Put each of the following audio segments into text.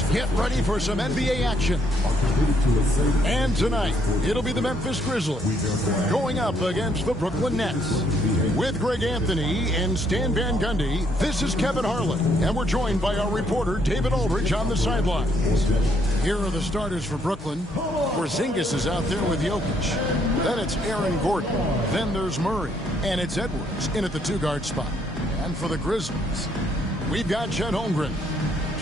Grizzlies, get ready for some NBA action. And tonight, it'll be the Memphis Grizzlies going up against the Brooklyn Nets. With Greg Anthony and Stan Van Gundy, this is Kevin Harlan, and we're joined by our reporter David Aldridge on the sidelines. Here are the starters for Brooklyn. Porzingis is out there with Jokic. Then it's Aaron Gordon. Then there's Murray. And it's Edwards in at the two-guard spot. And for the Grizzlies, we've got Chet Holmgren.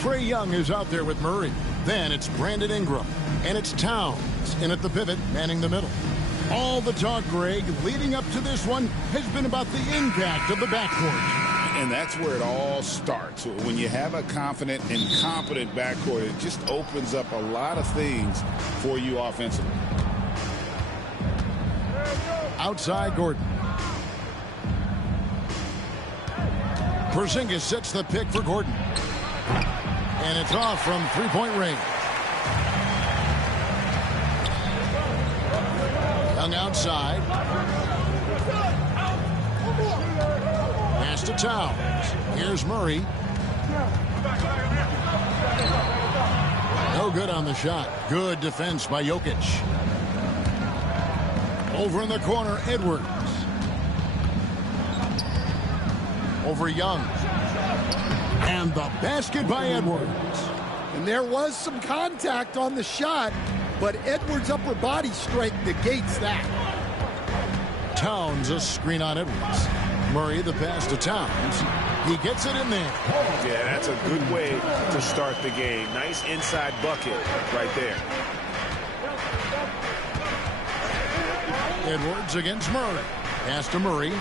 Trae Young is out there with Murray. Then it's Brandon Ingram. And it's Towns in at the pivot, manning the middle. All the talk, Greg, leading up to this one has been about the impact of the backcourt. And that's where it all starts. When you have a confident and competent backcourt, it just opens up a lot of things for you offensively. Outside Gordon. Porzingis sets the pick for Gordon. And it's off from three-point range. Young outside. Pass to Towns. Here's Murray. No good on the shot. Good defense by Jokic. Over in the corner, Edwards. Over Young. And the basket by Edwards. And there was some contact on the shot, but Edwards' upper body strength negates that. Towns, a screen on Edwards. Murray, the pass to Towns. He gets it in there. Yeah, that's a good way to start the game. Nice inside bucket right there. Edwards against Murray. Pass to Murray.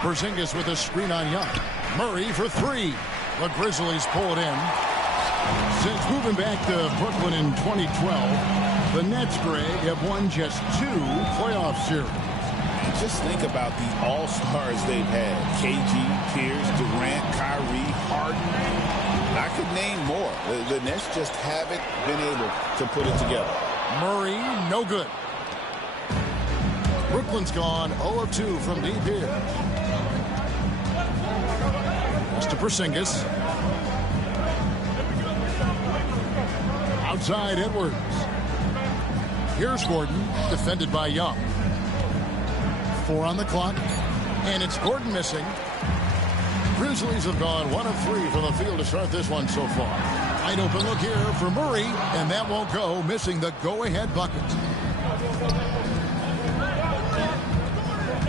Porzingis with a screen on Young. Murray for three. The Grizzlies pull it in. Since moving back to Brooklyn in 2012, the Nets, Greg, have won just 2 playoff series. And just think about the all-stars they've had. KG, Pierce, Durant, Kyrie, Harden. I could name more. The Nets just haven't been able to put it together. Murray, no good. Brooklyn's gone 0 of 2 from deep here. Pass to Porzingis. Outside Edwards. Here's Gordon, defended by Young. 4 on the clock, and it's Gordon missing. Grizzlies have gone 1 of 3 from the field to start this one so far. Wide open look here for Murray, and that won't go, missing the go-ahead bucket.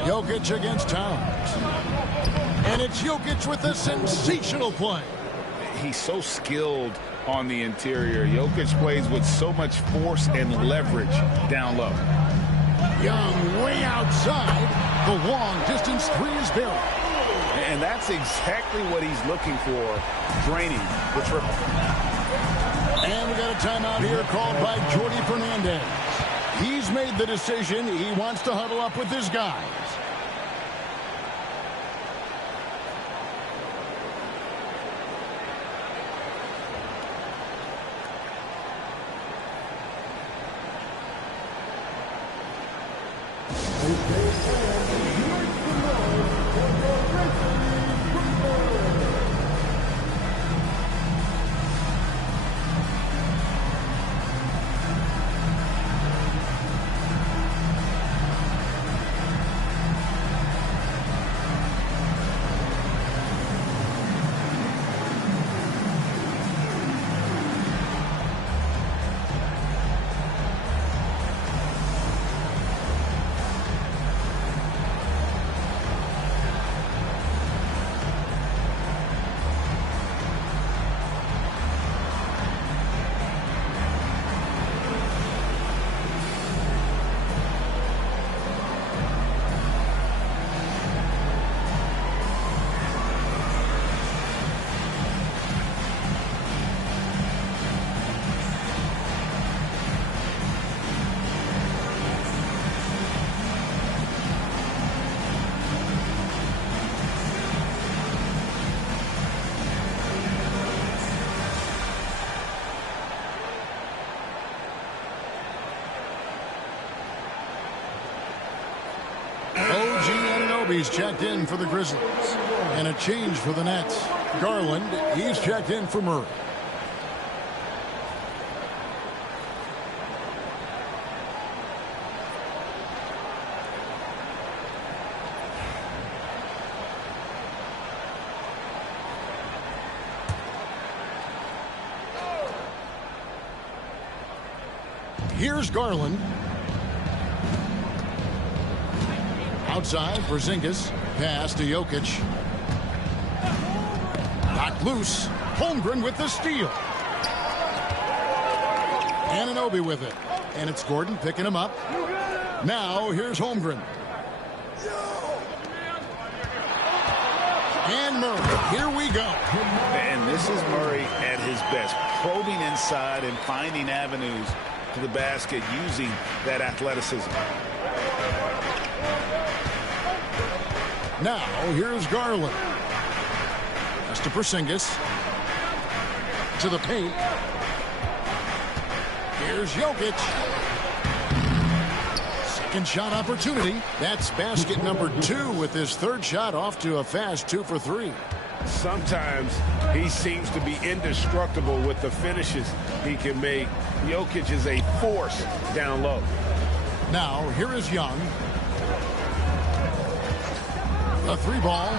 Jokic against Towns. And it's Jokic with a sensational play. He's so skilled on the interior. Jokic plays with so much force and leverage down low. Young way outside. The long distance three is buried. And that's exactly what he's looking for, draining the triple. And we got a timeout here called by Jordi Fernandez. He's made the decision. He wants to huddle up with his guys. OG Anunoby's checked in for the Grizzlies. And a change for the Nets. Garland, he's checked in for Murray. Here's Garland. Outside, Porzingis. Pass to Jokic. Knocked loose. Holmgren with the steal. Anunoby with it. And it's Gordon picking him up. Now, here's Holmgren. And Murray. Here we go. And this is Murray at his best. Probing inside and finding avenues to the basket using that athleticism. Now, here's Garland. That's to Porzingis. To the paint. Here's Jokic. Second shot opportunity. That's basket number 2 with his third shot off to a fast 2 for 3. Sometimes he seems to be indestructible with the finishes he can make. Jokic is a force down low. Now, here is Young. A 3-ball.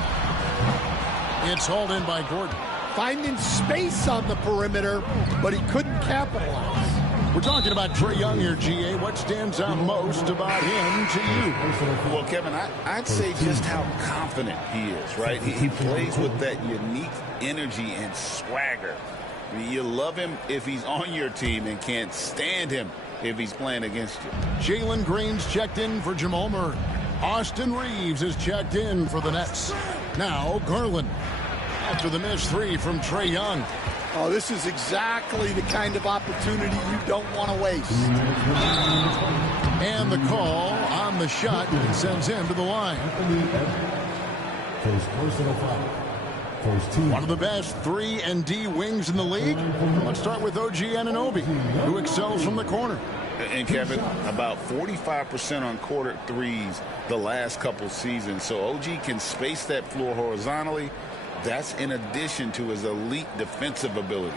It's hauled in by Gordon. Finding space on the perimeter, but he couldn't capitalize. We're talking about Trae Young here, GA. What stands out most about him to you? Well, Kevin, I'd say just how confident he is, right? He plays with that unique energy and swagger. I mean, you love him if he's on your team and can't stand him if he's playing against you. Jalen Green's checked in for Jamal Murray. Austin Reeves is checked in for the Nets. Now, Garland. After the missed 3 from Trae Young. Oh, this is exactly the kind of opportunity you don't want to waste. And the call on the shot sends him to the line. One of the best 3-and-D wings in the league. Let's start with OG Anunoby, who excels from the corner. And Kevin, about 45% on quarter threes the last couple seasons. So OG can space that floor horizontally. That's in addition to his elite defensive abilities.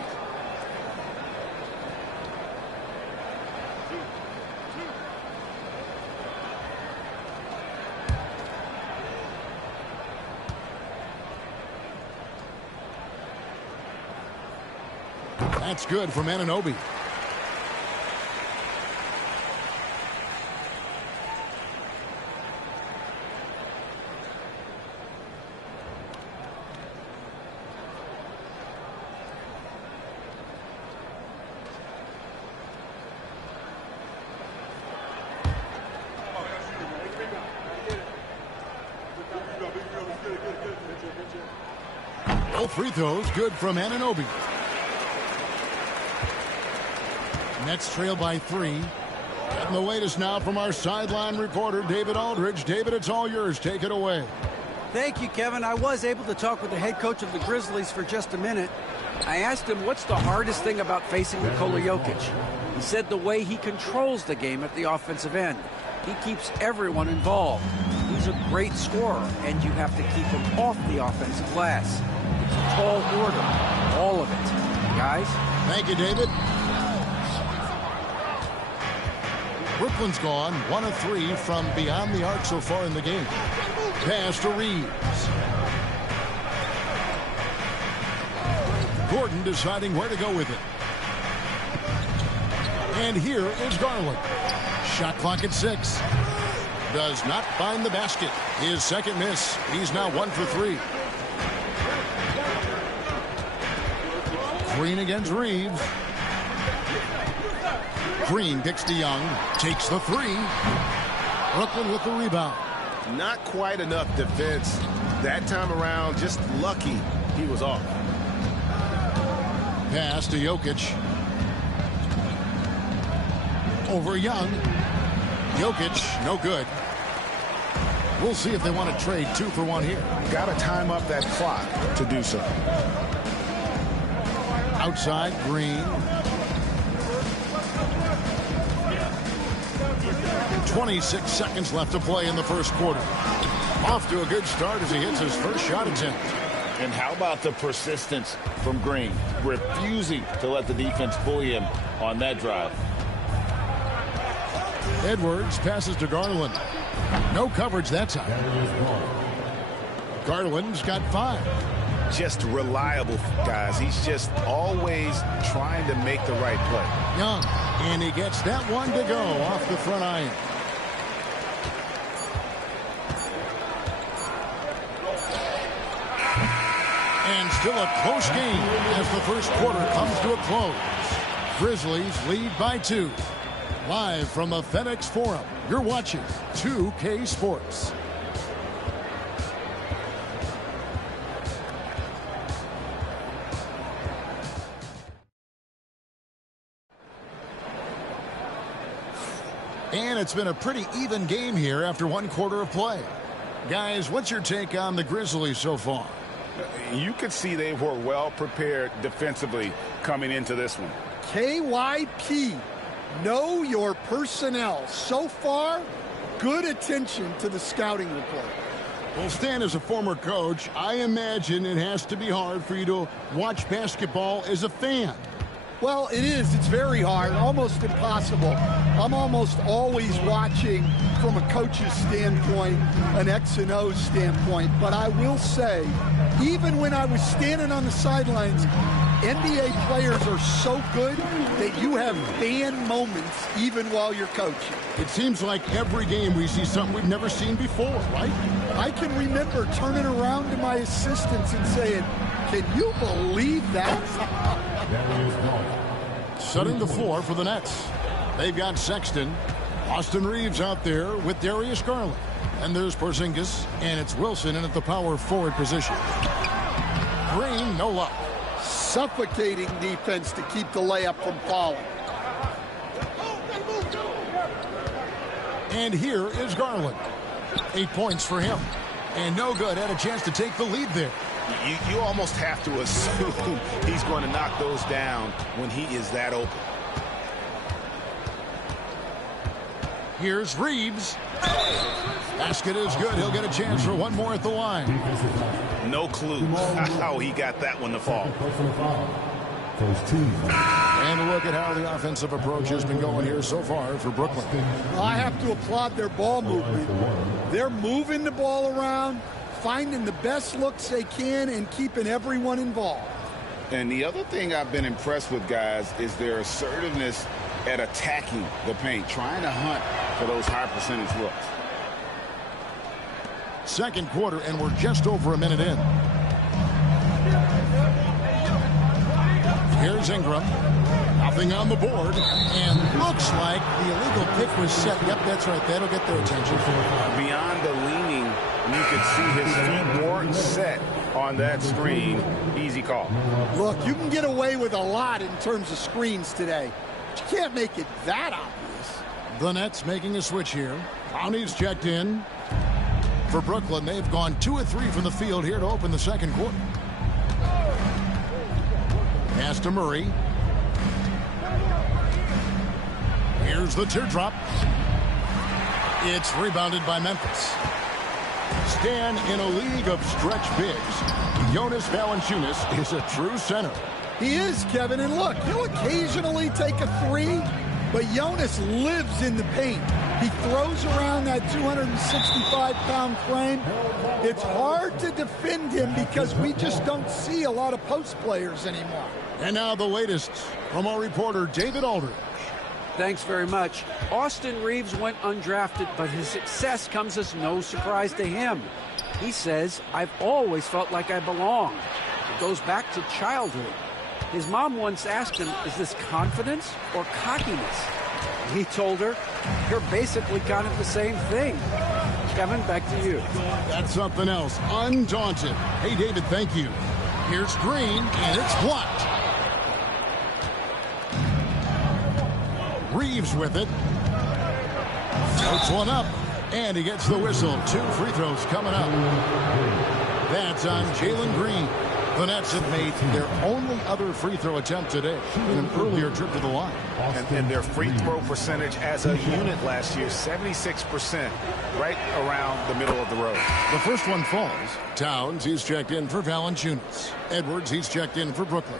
That's good from Anunoby. Both free throws good from Anunoby. Nets trail by 3. Getting the latest now from our sideline reporter, David Aldridge. David, it's all yours. Take it away. Thank you, Kevin. I was able to talk with the head coach of the Grizzlies for just a minute. I asked him what's the hardest thing about facing Nikola Jokic. He said the way he controls the game at the offensive end. He keeps everyone involved. He's a great scorer, and you have to keep him off the offensive glass. It's a tall order, all of it. Guys? Thank you, David. Brooklyn's gone 1 of 3 from beyond the arc so far in the game. Pass to Reeves. Gordon deciding where to go with it. And here is Garland. Shot clock at 6. Does not find the basket. His second miss. He's now 1 for 3. Green against Reeves. Green kicks to Young. Takes the 3. Brooklyn with the rebound. Not quite enough defense that time around. Just lucky he was off. Pass to Jokic. Over Young. Jokic, no good. We'll see if they want to trade 2 for 1 here. Got to time up that clock to do so. Outside, Green. 26 seconds left to play in the first quarter. Off to a good start as he hits his first shot attempt. And how about the persistence from Green, refusing to let the defense bully him on that drive. Edwards passes to Garland. No coverage that time. Garland's got 5. Just reliable, guys. He's just always trying to make the right play. Young, and he gets that one to go off the front iron. And still a close game as the first quarter comes to a close. Grizzlies lead by 2. Live from the FedEx Forum, you're watching 2K Sports. And it's been a pretty even game here after 1 quarter of play. Guys, what's your take on the Grizzlies so far? You could see they were well prepared defensively coming into this one. KYP, know your personnel. So far, good attention to the scouting report. Well, Stan, as a former coach, I imagine it has to be hard for you to watch basketball as a fan. Well, it is. It's very hard, almost impossible. I'm almost always watching from a coach's standpoint, an X and O standpoint. But I will say, even when I was standing on the sidelines, NBA players are so good that you have fan moments even while you're coaching. It seems like every game we see something we've never seen before, right? I can remember turning around to my assistants and saying, can you believe that? Setting the floor for the Nets. They've got Sexton, Austin Reeves out there with Darius Garland. And there's Porzingis, and it's Wilson in at the power forward position. Green, no luck. Suffocating defense to keep the layup from falling. And here is Garland. 8 points for him. And no good. Had a chance to take the lead there. You almost have to assume he's going to knock those down when he is that open. Here's Reeves. Basket is good. He'll get a chance for one more at the line. No clue how he got that one to fall. And look at how the offensive approach has been going here so far for Brooklyn. I have to applaud their ball movement. They're moving the ball around, finding the best looks they can, and keeping everyone involved. And the other thing I've been impressed with, guys, is their assertiveness at attacking the paint, trying to hunt for those high percentage looks. Second quarter, and we're just over a minute in. Here's Ingram. Nothing on the board. And looks like the illegal pick was set. Yep, that's right. That'll get their attention. Beyond the leaning, you could see his feet weren't set on that screen. Easy call. Look, you can get away with a lot in terms of screens today. But you can't make it that obvious. The Nets making a switch here. Brownie's checked in. For Brooklyn, they've gone 2 of 3 from the field here to open the second quarter. Pass to Murray. Here's the teardrop. It's rebounded by Memphis. Stan, in a league of stretch bigs, Jonas Valanciunas is a true center. He is, Kevin, and look, he'll occasionally take a three, but Jonas lives in the paint. He throws around that 265-pound frame. It's hard to defend him because we just don't see a lot of post players anymore. And now the latest from our reporter, David Aldridge. Thanks very much. Austin Reeves went undrafted, but his success comes as no surprise to him. He says, I've always felt like I belong. It goes back to childhood. His mom once asked him, is this confidence or cockiness? He told her, you're basically kind of the same thing. Kevin, back to you. That's something else. Undaunted. Hey, David, thank you. Here's Green, and it's blocked. Reeves with it. Puts one up, and he gets the whistle. 2 free throws coming up. That's on Jalen Green. The Nets have made their only other free throw attempt today in an earlier trip to the line. And their free throw percentage as a unit last year, 76%, right around the middle of the road. The first one falls. Towns, he's checked in for Valanciunas. Edwards, he's checked in for Brooklyn.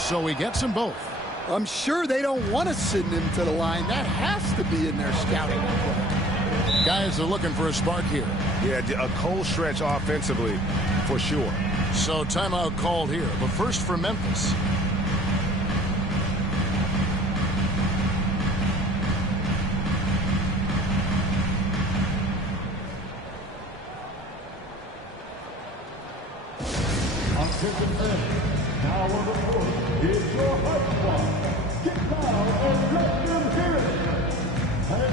So he gets them both. I'm sure they don't want to send him to the line. That has to be in their scouting report. Guys are looking for a spark here. Yeah, a cold stretch offensively, for sure. So timeout called here. The first for Memphis. Now on the court is your high squad. Get down and let them hear it. And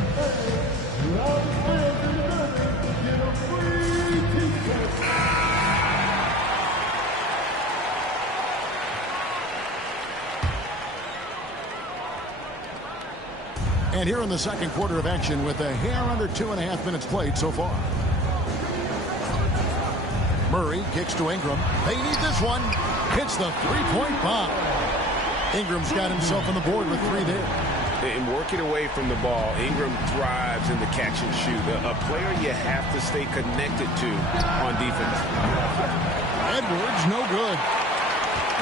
Los Angeles get a free t-shirt. And here in the second quarter of action with a hair under 2.5 minutes played so far. Murray kicks to Ingram. They need this one. Hits the three-point bomb. Ingram's got himself on the board with 3 there. And working away from the ball, Ingram thrives in the catch and shoot. A player you have to stay connected to on defense. Edwards, no good.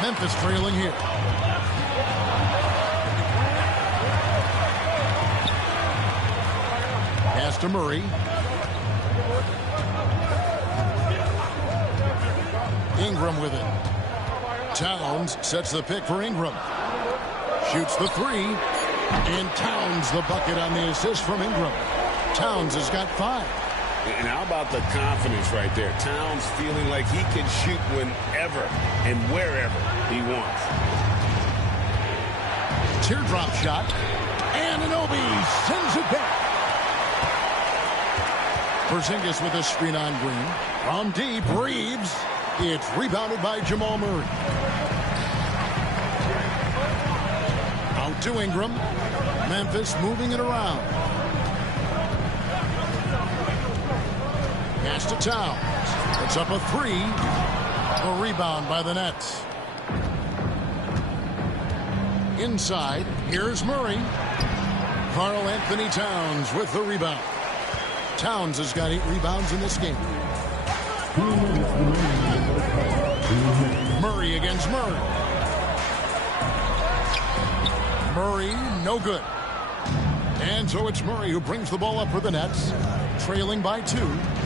Memphis trailing here. Pass to Murray. Ingram with it. Towns sets the pick for Ingram. Shoots the 3. And Towns the bucket on the assist from Ingram. Towns has got 5. And how about the confidence right there? Towns feeling like he can shoot whenever and wherever he wants. Teardrop shot. And Anunoby sends it back. Porzingis with a screen on Green. From deep, Reeves. It's rebounded by Jamal Murray. Out to Ingram. Memphis moving it around. Pass to Towns. It's up a 3. A rebound by the Nets. Inside, here's Murray. Karl Anthony Towns with the rebound. Towns has got 8 rebounds in this game. Murray against Murray. Murray, no good. And so it's Murray who brings the ball up for the Nets. Trailing by 2.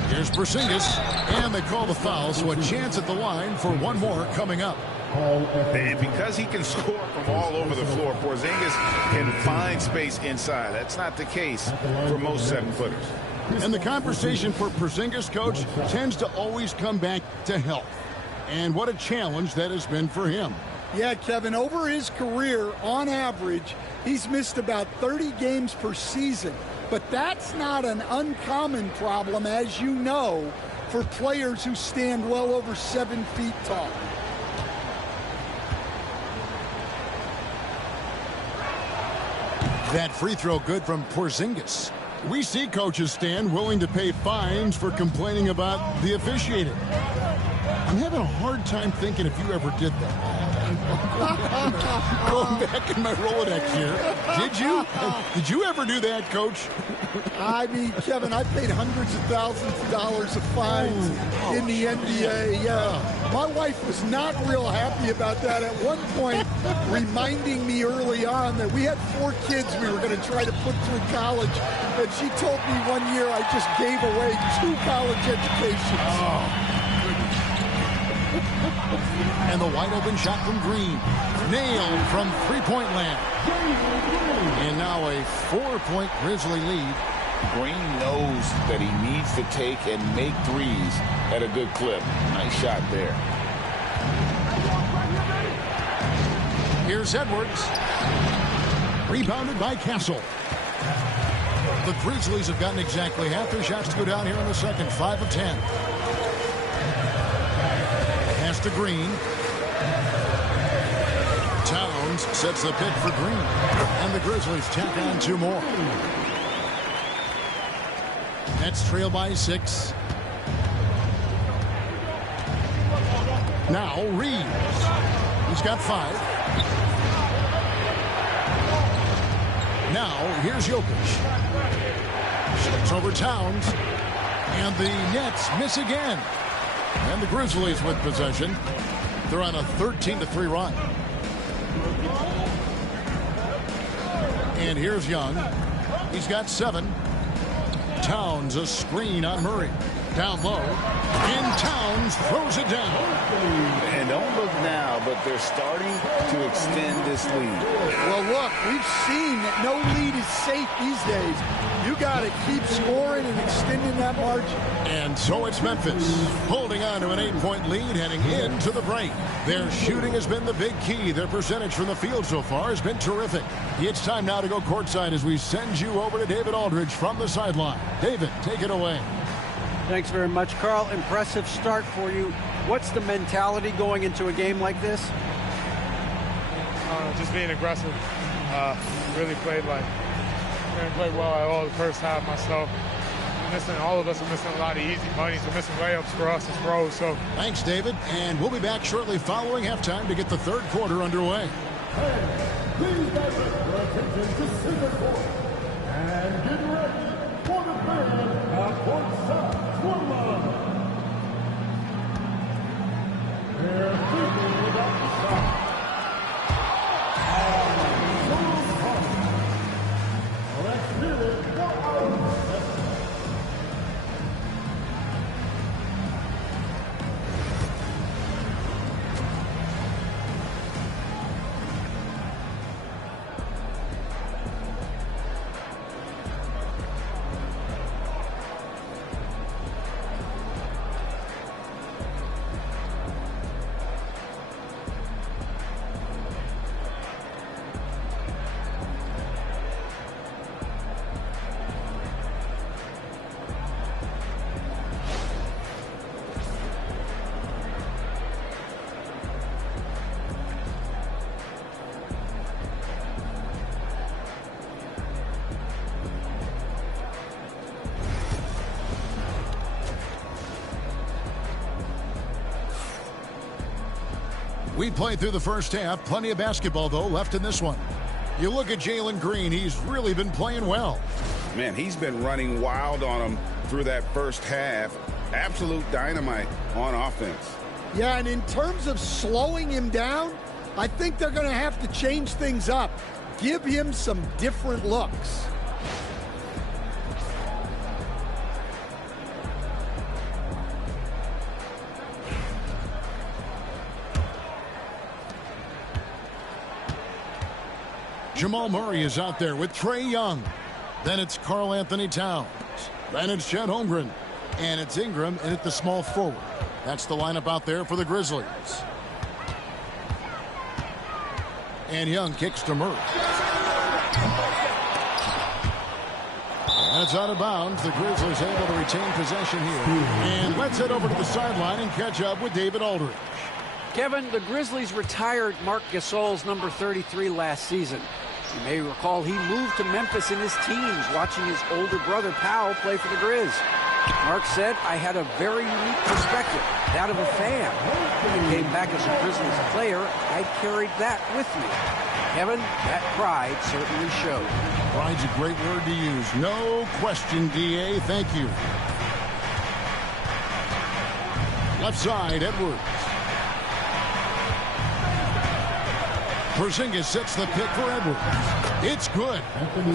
Here's Porzingis. And they call the foul, so a chance at the line for one more coming up. And because he can score from all over the floor, Porzingis can find space inside. That's not the case for most 7-footers. And the conversation for Porzingis, Coach, tends to always come back to health. And what a challenge that has been for him. Yeah, Kevin, over his career, on average, he's missed about 30 games per season. But that's not an uncommon problem, as you know, for players who stand well over 7 feet tall. That free throw good from Porzingis. We see coaches stand willing to pay fines for complaining about the officiating. I'm having a hard time thinking if you ever did that. Going back in my Rolodex here. Did you? Did you ever do that, Coach? I mean, Kevin, I paid hundreds of thousands of dollars of fines in the NBA. Yeah. My wife was not real happy about that at one point, reminding me early on that we had 4 kids we were going to try to put through college. And she told me one year I just gave away 2 college educations. Oh. And the wide open shot from Green. Nailed from three-point land. And now a 4-point Grizzly lead. Green knows that he needs to take and make threes at a good clip. Nice shot there. Here's Edwards. Rebounded by Castle. The Grizzlies have gotten exactly half their shots to go down here in the second. 5 of 10. Pass to Green. Towns Sets the pick for Green. And the Grizzlies tack on 2 more. Nets trail by 6. Now Reeves. He's got 5. Now here's Jokic. Shoots over Towns. And the Nets miss again. And the Grizzlies with possession. They're on a 13-3 run. And here's Young. He's got 7. Towns a screen on Murray. Down low. And Towns throws it down. And don't look now, but they're starting to extend this lead. Well, look, we've seen that no lead is safe these days. You got to keep scoring and extending that margin. And so it's Memphis holding on to an 8-point lead heading into the break. Their shooting has been the big key. Their percentage from the field so far has been terrific. It's time now to go courtside as we send you over to David Aldridge from the sideline. David, take it away. Thanks very much, Carl. Impressive start for you. What's the mentality going into a game like this? Just being aggressive. Really played well at all the first half myself. All of us are missing a lot of easy bunnies. We're missing layups for us as pros. So thanks, David. And we'll be back shortly following halftime to get the third quarter underway. Please direct your attention to center court and get ready for the band at courtside tournament. They're thinking about the shot. Let's hear it for our We played through the first half. Plenty of basketball, though, left in this one. You look at Jalen Green. He's really been playing well. Man, he's been running wild on him through that first half. Absolute dynamite on offense. Yeah, and in terms of slowing him down, I think they're going to have to change things up. Give him some different looks. Jamal Murray is out there with Trae Young. Then it's Karl Anthony Towns. Then it's Chet Holmgren. And it's Ingram in at the small forward. That's the lineup out there for the Grizzlies. And Young kicks to Murray. And it's out of bounds. The Grizzlies able to retain possession here. And let's head over to the sideline and catch up with David Aldridge. Kevin, the Grizzlies retired Marc Gasol's number 33 last season. You may recall he moved to Memphis in his teens, watching his older brother Powell play for the Grizz. Mark said, I had a very unique perspective, that of a fan. When I came back as a Grizzlies player, I carried that with me. Kevin, that pride certainly showed. Pride's a great word to use. No question, D.A. Thank you. Left side, Edwards. Porzingis sets the pick for Edwards. It's good.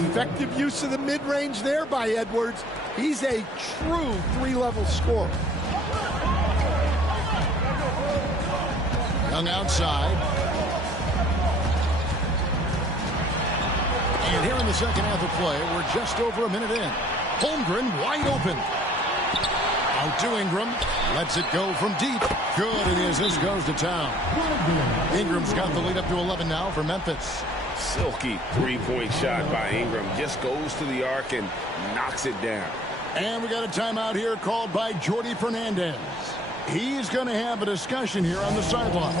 Effective use of the mid-range there by Edwards. He's a true three-level scorer. Young outside. And here in the second half of play, we're just over a minute in. Holmgren wide open. Out to Ingram. Lets it go from deep. Good, and the assist goes to Town. Ingram's got the lead up to 11 now for Memphis. Silky three-point shot by Ingram. Just goes to the arc and knocks it down. And we got a timeout here called by Jordi Fernandez. He's going to have a discussion here on the sideline.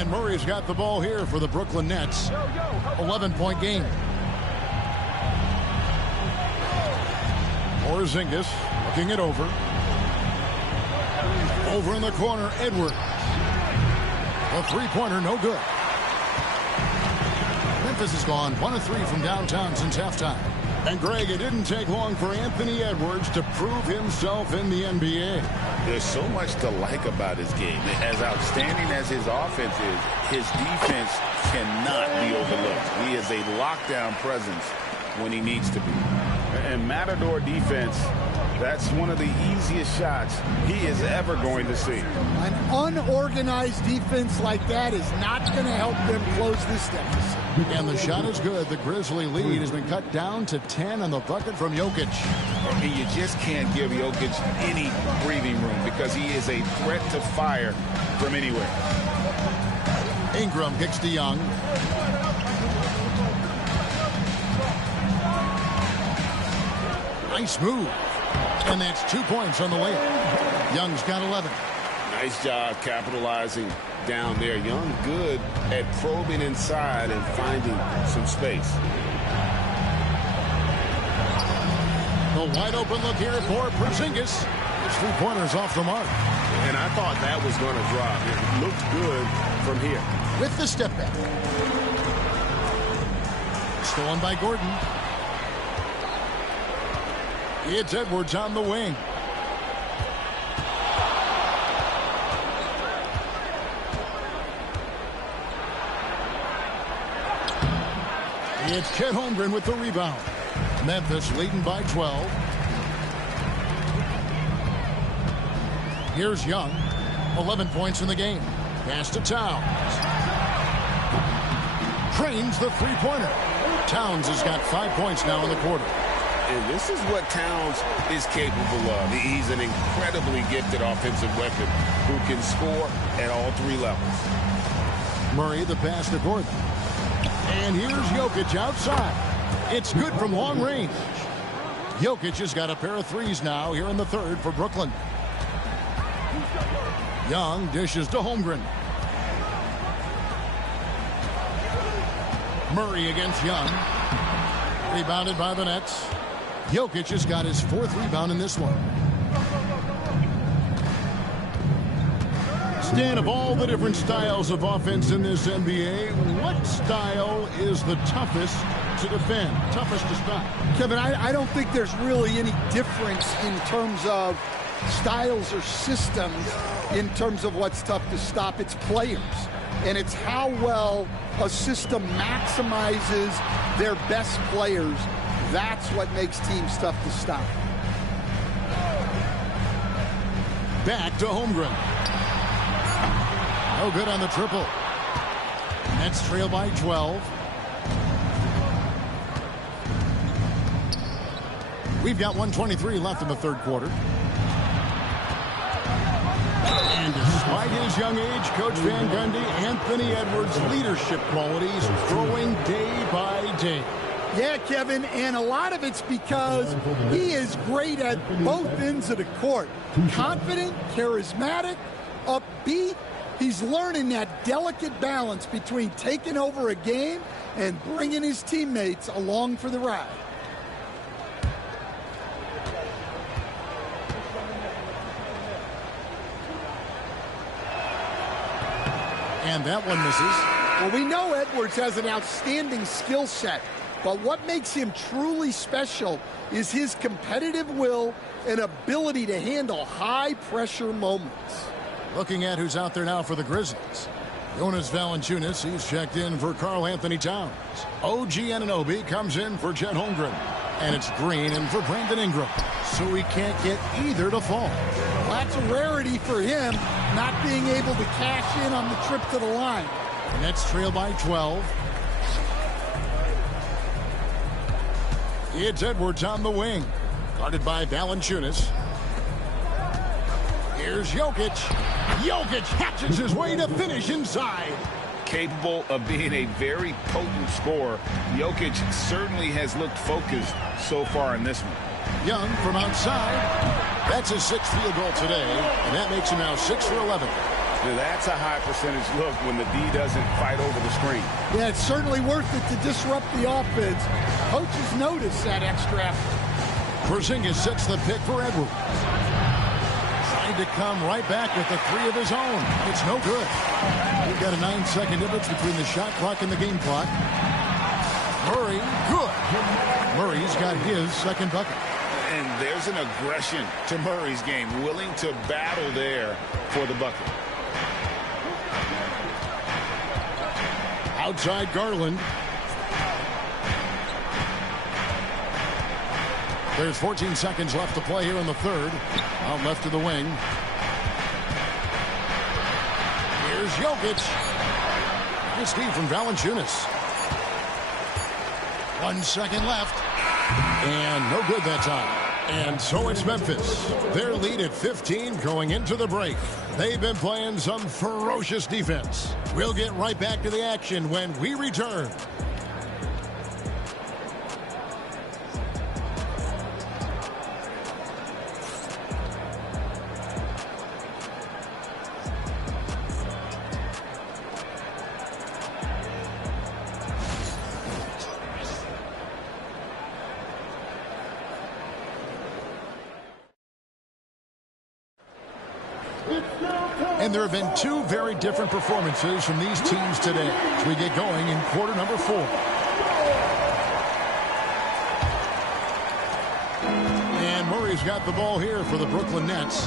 And Murray's got the ball here for the Brooklyn Nets. 11-point game. Porzingis looking it over. Over in the corner, Edwards. A three-pointer, no good. Memphis has gone 1 of 3 from downtown since halftime. And Greg, it didn't take long for Anthony Edwards to prove himself in the NBA. There's so much to like about his game. As outstanding as his offense is, his defense cannot be overlooked. He is a lockdown presence when he needs to be. And Matador defense, that's one of the easiest shots he is ever going to see. An unorganized defense like that is not going to help them close this deficit. And the shot is good. The Grizzly lead has been cut down to 10 on the bucket from Jokic. And you just can't give Jokic any breathing room because he is a threat to fire from anywhere. Ingram kicks to Young. Nice move. And that's 2 points on the layup. Young's got 11. Nice job capitalizing down there. Young good at probing inside and finding some space. The wide open look here for Porzingis. His three-pointer's off the mark. And I thought that was going to drop. It looked good from here. With the step back. Stolen by Gordon. It's Edwards on the wing. It's Chet Holmgren with the rebound. Memphis leading by 12. Here's Young. 11 points in the game. Pass to Towns. Trains the three-pointer. Towns has got 5 points now in the quarter. And this is what Towns is capable of. He's an incredibly gifted offensive weapon who can score at all 3 levels. Murray the pass to Gordon. And here's Jokic outside. It's good from long range. Jokic has got a pair of threes now here in the third for Brooklyn. Young dishes to Holmgren. Murray against Young. Rebounded by the Nets. Jokic has got his 4th rebound in this one. Stan, of all the different styles of offense in this NBA, what style is the toughest to defend, toughest to stop? Kevin, I don't think there's really any difference in terms of styles or systems in terms of what's tough to stop. It's players. And it's how well a system maximizes their best players. That's what makes teams tough to stop. Back to Holmgren. No good on the triple. Nets trail by 12. We've got 1:23 left in the third quarter. And despite his young age, Coach Van Gundy, Anthony Edwards' leadership qualities growing day by day. Yeah, Kevin, and a lot of it's because he is great at both ends of the court. Confident, charismatic, upbeat. He's learning that delicate balance between taking over a game and bringing his teammates along for the ride. And that one misses. Well, we know Edwards has an outstanding skill set, but what makes him truly special is his competitive will and ability to handle high-pressure moments. Looking at who's out there now for the Grizzlies. Jonas Valanciunas, he's checked in for Karl Anthony Towns. OG Anunoby comes in for Chet Holmgren. And it's Green in for Brandon Ingram. So he can't get either to fall. Well, that's a rarity for him, not being able to cash in on the trip to the line. Nets trail by 12. It's Edwards on the wing. Guarded by Valanciunas. Here's Jokic. Jokic hatches his way to finish inside. Capable of being a very potent scorer, Jokic certainly has looked focused so far in this one. Young from outside. That's his 6th field goal today, and that makes him now 6 for 11. Now, that's a high percentage look when the D doesn't fight over the screen. Yeah, it's certainly worth it to disrupt the offense. Coaches notice that extra effort. Porzingis sets the pick for Edwards. Trying to come right back with the three of his own. It's no good. We've got a 9-second difference between the shot clock and the game clock. Murray, good. Murray's got his second bucket. And there's an aggression to Murray's game, willing to battle there for the bucket. Outside Garland. There's 14 seconds left to play here in the third. Out left to the wing. Here's Jokic. Good Steve from Valanciunas. 1 second left. And no good that time. And so it's Memphis. Their lead at 15 going into the break. They've been playing some ferocious defense. We'll get right back to the action when we return. And there have been two very different performances from these teams today as we get going in quarter number 4. And Murray's got the ball here for the Brooklyn Nets.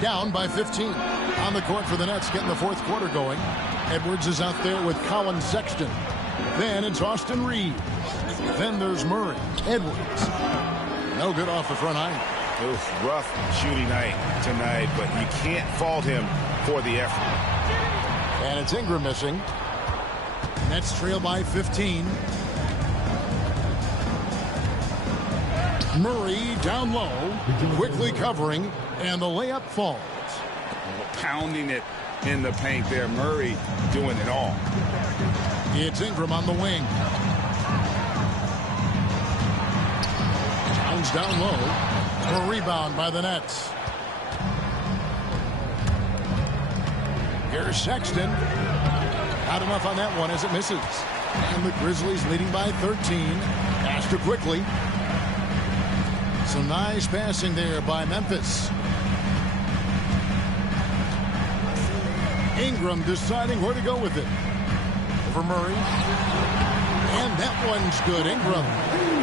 Down by 15. On the court for the Nets, getting the fourth quarter going. Edwards is out there with Colin Sexton. Then it's Austin Reeves. Then there's Murray. Edwards. No good off the front iron. Oof, rough shooting night tonight, but you can't fault him for the effort. And it's Ingram missing. Nets trail by 15. Murray down low, quickly covering, and the layup falls. Pounding it in the paint there. Murray doing it all. It's Ingram on the wing. Towns down low. A rebound by the Nets. Here's Sexton. Not enough on that one as it misses. And the Grizzlies leading by 13. Pass to quickly. Some nice passing there by Memphis. Ingram deciding where to go with it. For Murray. And that one's good. Ingram.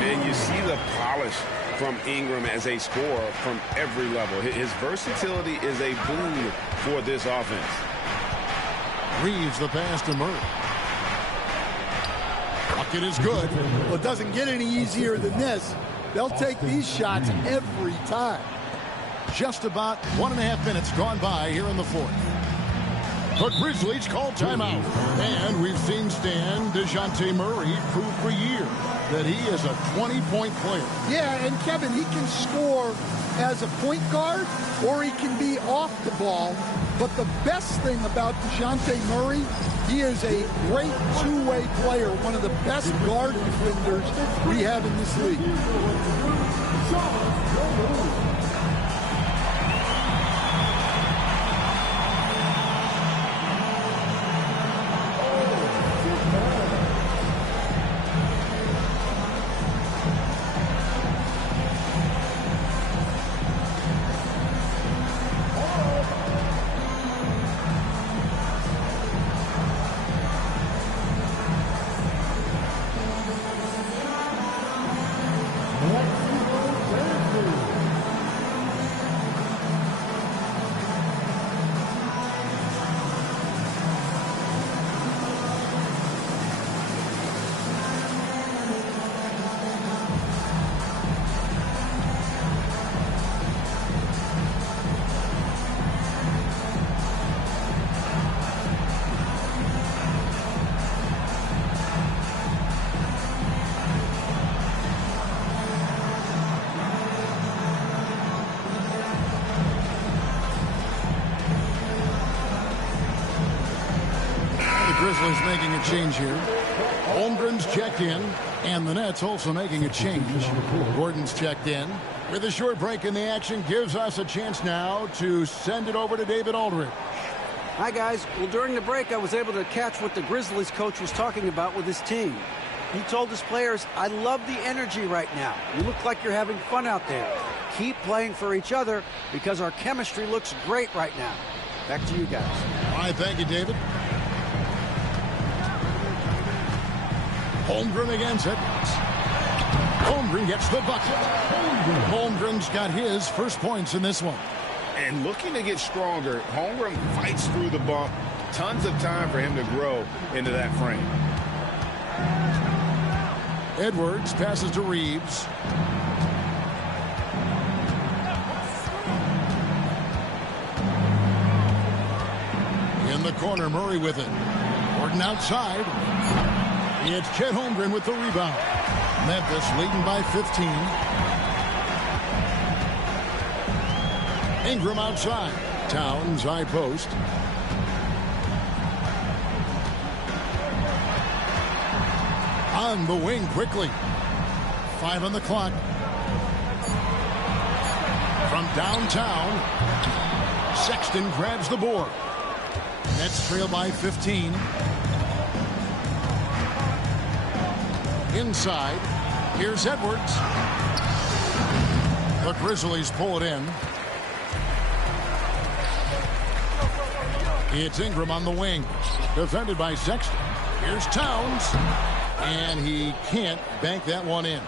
And you see the polish from Ingram as a scorer from every level. His versatility is a boon for this offense. Reeves the pass to Murray. Bucket is good. Well, it doesn't get any easier than this. They'll take these shots every time. Just about 1.5 minutes gone by here in the fourth. The Grizzlies call timeout. And we've seen Stan DeJounte Murray prove for years that he is a 20-point player. Yeah, and Kevin, he can score as a point guard or he can be off the ball. But the best thing about DeJounte Murray, he is a great two-way player, one of the best guard defenders we have in this league. Grizzlies making a change here. Holmgren's checked in, and the Nets also making a change. Gordon's checked in. With a short break in the action, gives us a chance now to send it over to David Aldridge. Hi, guys. Well, during the break, I was able to catch what the Grizzlies coach was talking about with his team. He told his players, I love the energy right now. You look like you're having fun out there. Keep playing for each other because our chemistry looks great right now. Back to you guys. All right, thank you, David. Holmgren against Edwards. Holmgren gets the bucket. Holmgren's got his first points in this one. And looking to get stronger, Holmgren fights through the bump. Tons of time for him to grow into that frame. Edwards passes to Reeves. In the corner, Murray with it. Gordon outside. It's Chet Holmgren with the rebound. Memphis leading by 15. Ingram outside. Towns high post. On the wing quickly. 5 on the clock. From downtown, Sexton grabs the board. Nets trail by 15. Inside, here's Edwards. The Grizzlies pull it in. It's Ingram on the wing. Defended by Sexton. Here's Towns. And he can't bank that one in.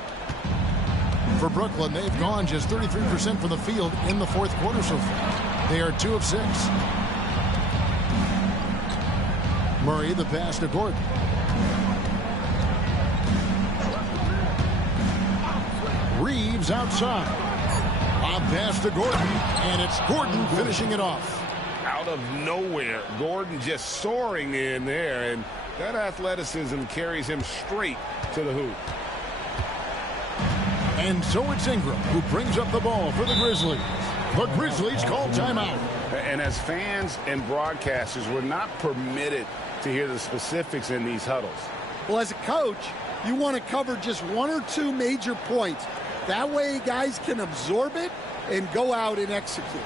For Brooklyn, they've gone just 33% from the field in the fourth quarter so far. They are 2 of 6. Murray, the pass to Gordon. Reeves outside. Lob pass to Gordon. And it's Gordon finishing it off. Out of nowhere, Gordon just soaring in there, and that athleticism carries him straight to the hoop. And so it's Ingram who brings up the ball for the Grizzlies. The Grizzlies call timeout. And as fans and broadcasters, we're not permitted to hear the specifics in these huddles. Well, as a coach, you want to cover just 1 or 2 major points. That way guys can absorb it and go out and execute.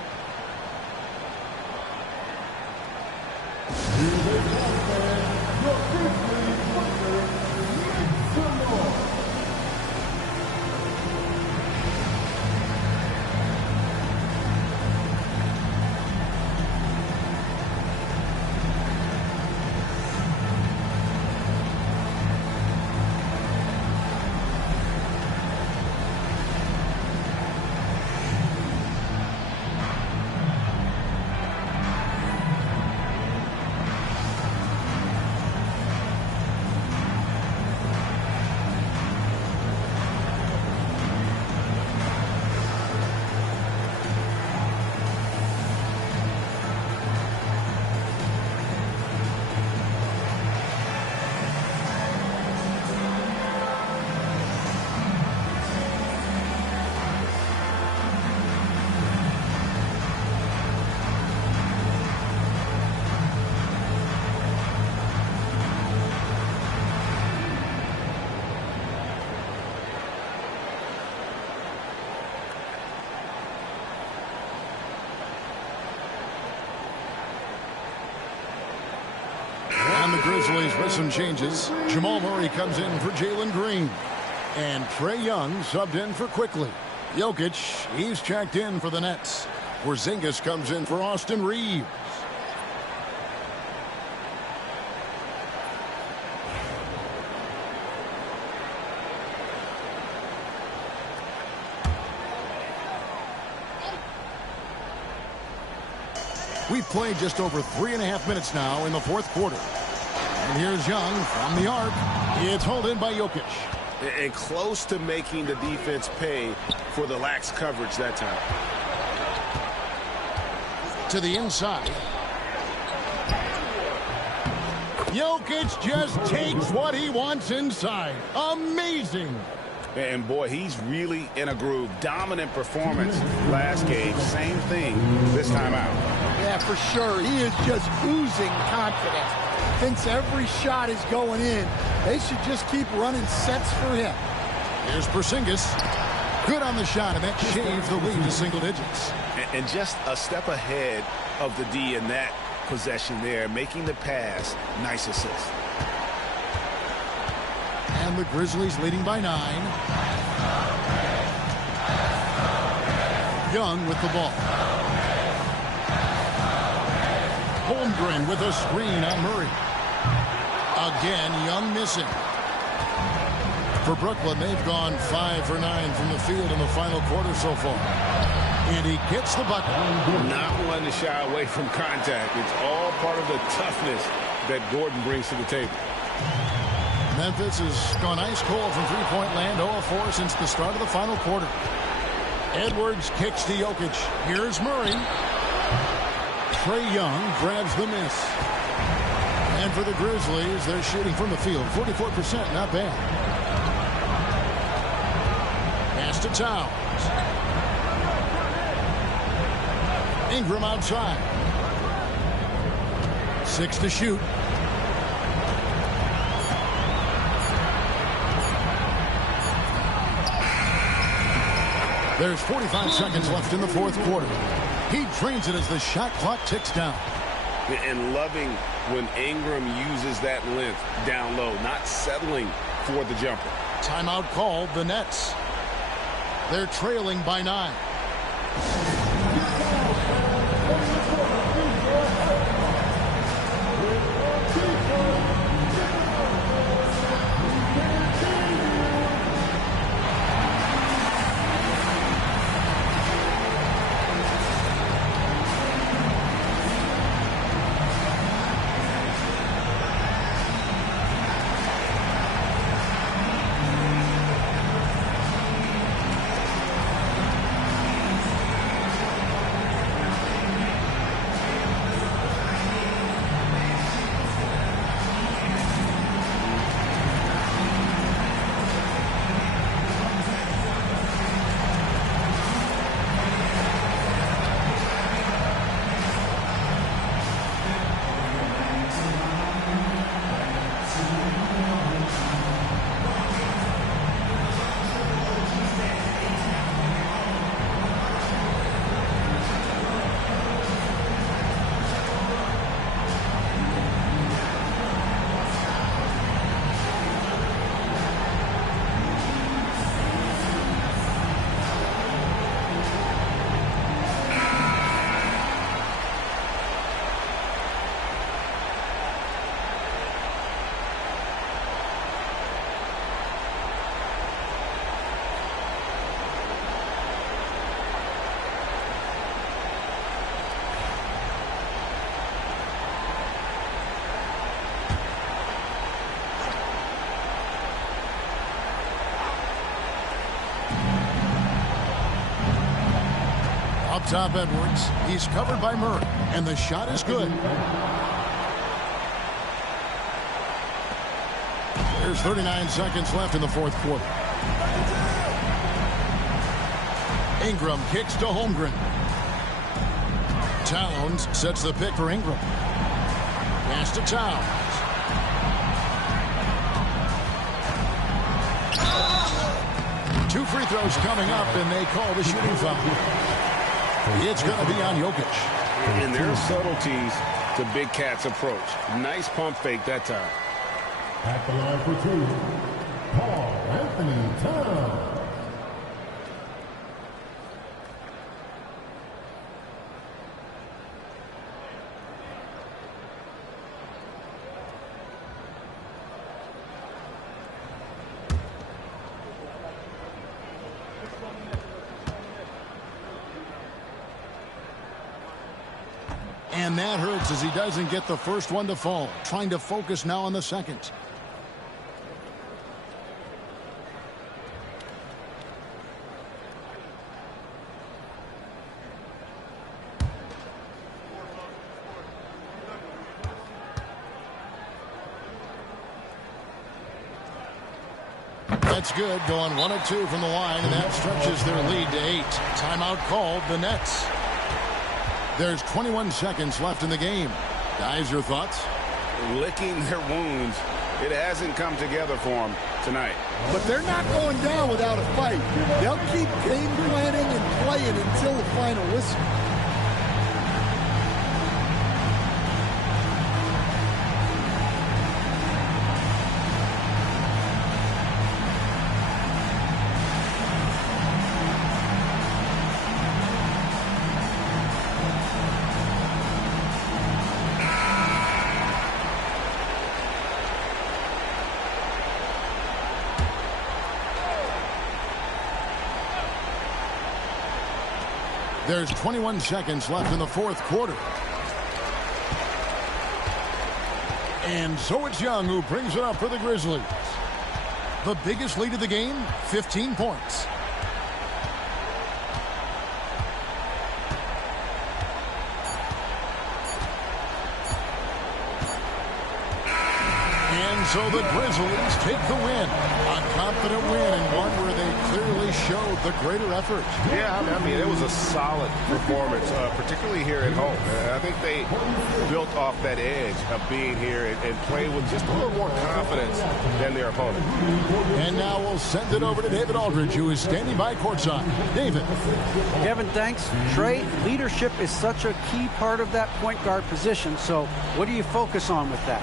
And the Grizzlies with some changes. Jamal Murray comes in for Jalen Green. And Trae Young subbed in for Quickly. Jokic, he's checked in for the Nets. Porzingis comes in for Austin Reeves. We've played just over 3.5 minutes now in the fourth quarter. And here's Young from the arc. It's hauled in by Jokic. And close to making the defense pay for the lax coverage that time. To the inside. Jokic just takes what he wants inside. Amazing. And boy, he's really in a groove. Dominant performance last game. Same thing this time out. Yeah, for sure. He is just oozing confidence. Thinks every shot is going in. They should just keep running sets for him. Here's Porzingis. Good on the shot, and that shaves the lead to single digits. And just a step ahead of the D in that possession there, making the pass. Nice assist. And the Grizzlies leading by 9. Young with the ball. Holmgren with a screen on Murray. Again, Young missing. For Brooklyn, they've gone 5 for 9 from the field in the final quarter so far. And he gets the bucket. Not one to shy away from contact. It's all part of the toughness that Gordon brings to the table. Memphis has gone ice cold from three-point land, 0 of 4 since the start of the final quarter. Edwards kicks to Jokic. Here's Murray. Trae Young grabs the miss. And for the Grizzlies, they're shooting from the field. 44%, not bad. Pass to Towns. Ingram outside. 6 to shoot. There's 45 seconds left in the fourth quarter. He drains it as the shot clock ticks down. And loving when Ingram uses that length down low, not settling for the jumper. Timeout called, the Nets. They're trailing by 9. Up top, Edwards. He's covered by Murray, and the shot is good. There's 39 seconds left in the fourth quarter. Ingram kicks to Holmgren. Towns sets the pick for Ingram. Pass to Towns. Two free throws coming up, and they call the shooting foul. It's going to be on Jokic. And there are subtleties to Big Cat's approach. Nice pump fake that time. At the line for 2, Paul Anthony Towns. And that hurts as he doesn't get the first one to fall. Trying to focus now on the second. That's good. Going 1 of 2 from the line, and that stretches their lead to 8. Timeout called, the Nets. There's 21 seconds left in the game. Guys, your thoughts? Licking their wounds. It hasn't come together for them tonight. But they're not going down without a fight. They'll keep game planning and playing until the final whistle. There's 21 seconds left in the fourth quarter. And so it's Young who brings it up for the Grizzlies. The biggest lead of the game, 15 points. And so the Grizzlies take the win. A confident win and one where they clearly showed the greater effort. Yeah, I mean, it was a solid performance, particularly here at home. I think they built off that edge of being here and played with just a little more confidence than their opponent. And now we'll send it over to David Aldridge, who is standing by courtside. David. Kevin, thanks. Trey, leadership is such a key part of that point guard position, so what do you focus on with that?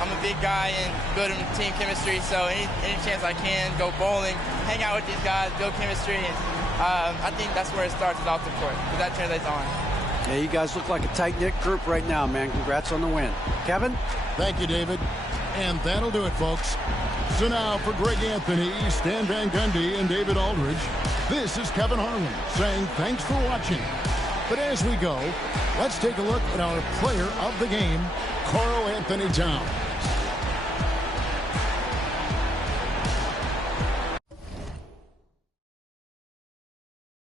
I'm a big guy and building team chemistry, so any chance I can, go bowling, hang out with these guys, build chemistry, and I think that's where it starts is off the court, because that translates on. Yeah, you guys look like a tight-knit group right now, man. Congrats on the win. Kevin? Thank you, David. And that'll do it, folks. So now for Greg Anthony, Stan Van Gundy, and David Aldridge, this is Kevin Harlan saying thanks for watching. But as we go, let's take a look at our player of the game, Karl Anthony Towns.